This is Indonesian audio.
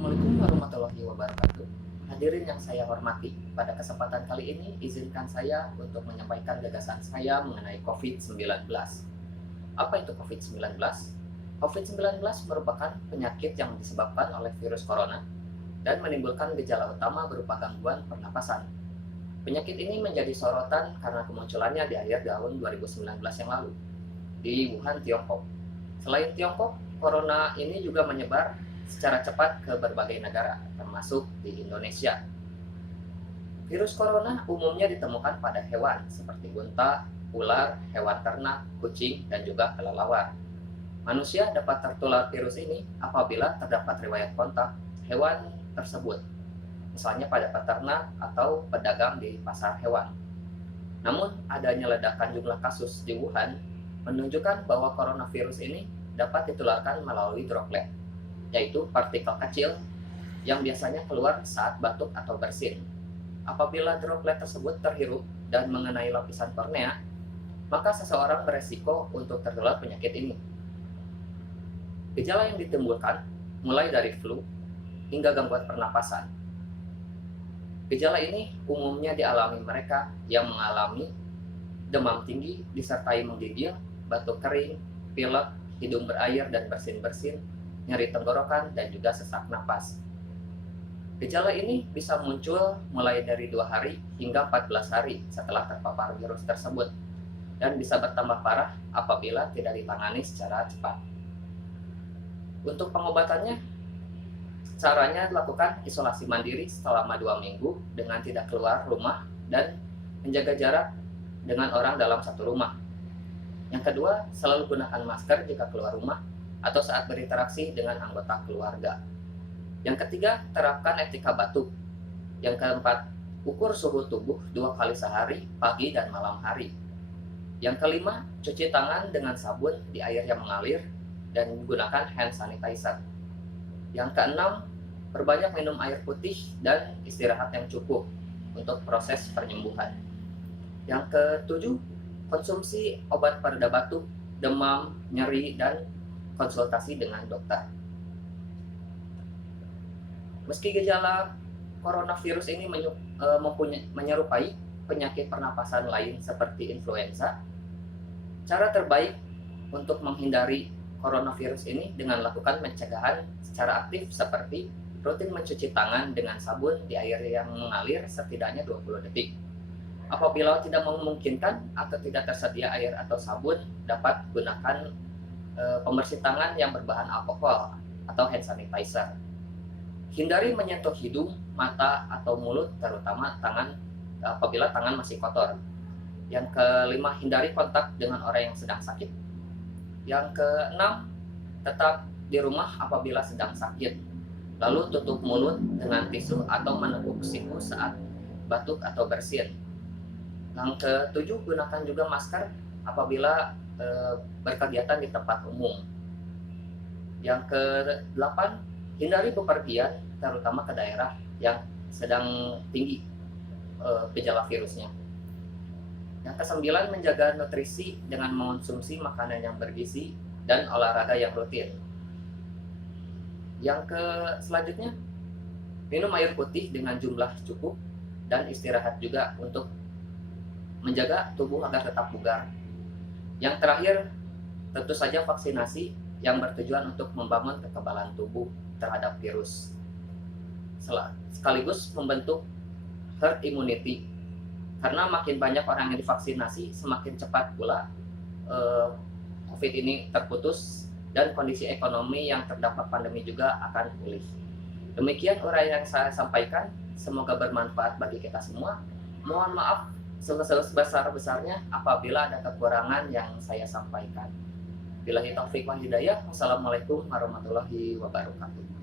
Assalamualaikum warahmatullahi wabarakatuh. Hadirin yang saya hormati, pada kesempatan kali ini izinkan saya untuk menyampaikan gagasan saya mengenai COVID-19. Apa itu COVID-19? COVID-19 merupakan penyakit yang disebabkan oleh virus corona dan menimbulkan gejala utama berupa gangguan pernapasan. Penyakit ini menjadi sorotan karena kemunculannya di akhir tahun 2019 yang lalu di Wuhan, Tiongkok. Selain Tiongkok, corona ini juga menyebar secara cepat ke berbagai negara, termasuk di Indonesia. Virus corona umumnya ditemukan pada hewan seperti unta, ular, hewan ternak, kucing, dan juga kelelawar. Manusia dapat tertular virus ini apabila terdapat riwayat kontak hewan tersebut, misalnya pada peternak atau pedagang di pasar hewan. Namun, adanya ledakan jumlah kasus di Wuhan menunjukkan bahwa coronavirus ini dapat ditularkan melalui droplet, yaitu partikel kecil yang biasanya keluar saat batuk atau bersin. Apabila droplet tersebut terhirup dan mengenai lapisan kornea, maka seseorang beresiko untuk tertular penyakit ini. Gejala yang ditimbulkan mulai dari flu hingga gangguan pernapasan. Gejala ini umumnya dialami mereka yang mengalami demam tinggi disertai menggigil, batuk kering, pilek, hidung berair dan bersin-bersin, nyeri tenggorokan, dan juga sesak napas. Gejala ini bisa muncul mulai dari 2 hari hingga 14 hari setelah terpapar virus tersebut dan bisa bertambah parah apabila tidak ditangani secara cepat. Untuk pengobatannya, caranya dilakukan isolasi mandiri selama 2 minggu dengan tidak keluar rumah dan menjaga jarak dengan orang dalam satu rumah. Yang kedua, selalu gunakan masker jika keluar rumah atau saat berinteraksi dengan anggota keluarga. Yang ketiga, terapkan etika batuk. Yang keempat, ukur suhu tubuh 2 kali sehari, pagi dan malam hari. Yang kelima, cuci tangan dengan sabun di air yang mengalir dan gunakan hand sanitizer. Yang keenam, perbanyak minum air putih dan istirahat yang cukup untuk proses penyembuhan. Yang ketujuh, konsumsi obat pereda batuk, demam, nyeri, dan konsultasi dengan dokter. Meski gejala coronavirus ini menyerupai penyakit pernapasan lain seperti influenza, cara terbaik untuk menghindari coronavirus ini dengan melakukan pencegahan secara aktif seperti rutin mencuci tangan dengan sabun di air yang mengalir setidaknya 20 detik. Apabila tidak memungkinkan atau tidak tersedia air atau sabun, dapat gunakan pembersih tangan yang berbahan alkohol atau hand sanitizer. Hindari menyentuh hidung, mata, atau mulut, terutama tangan apabila tangan masih kotor. Yang kelima, hindari kontak dengan orang yang sedang sakit. Yang keenam, tetap di rumah apabila sedang sakit. Lalu tutup mulut dengan tisu atau menepuk siku saat batuk atau bersin. Yang ketujuh, gunakan juga masker apabila berkegiatan di tempat umum. Yang ke-8, hindari bepergian terutama ke daerah yang sedang tinggi gejala virusnya. Yang ke-9, menjaga nutrisi dengan mengonsumsi makanan yang bergizi dan olahraga yang rutin. Yang selanjutnya, minum air putih dengan jumlah cukup dan istirahat juga untuk menjaga tubuh agar tetap bugar. Yang terakhir, tentu saja vaksinasi yang bertujuan untuk membangun kekebalan tubuh terhadap virus, sekaligus membentuk herd immunity. Karena makin banyak orang yang divaksinasi, semakin cepat pula COVID ini terputus dan kondisi ekonomi yang terdampak pandemi juga akan pulih. Demikian uraian yang saya sampaikan, semoga bermanfaat bagi kita semua. Mohon maaf sebesar-besarnya apabila ada kekurangan yang saya sampaikan. Billahi taufiq wal hidayah. Wassalamualaikum warahmatullahi wabarakatuh.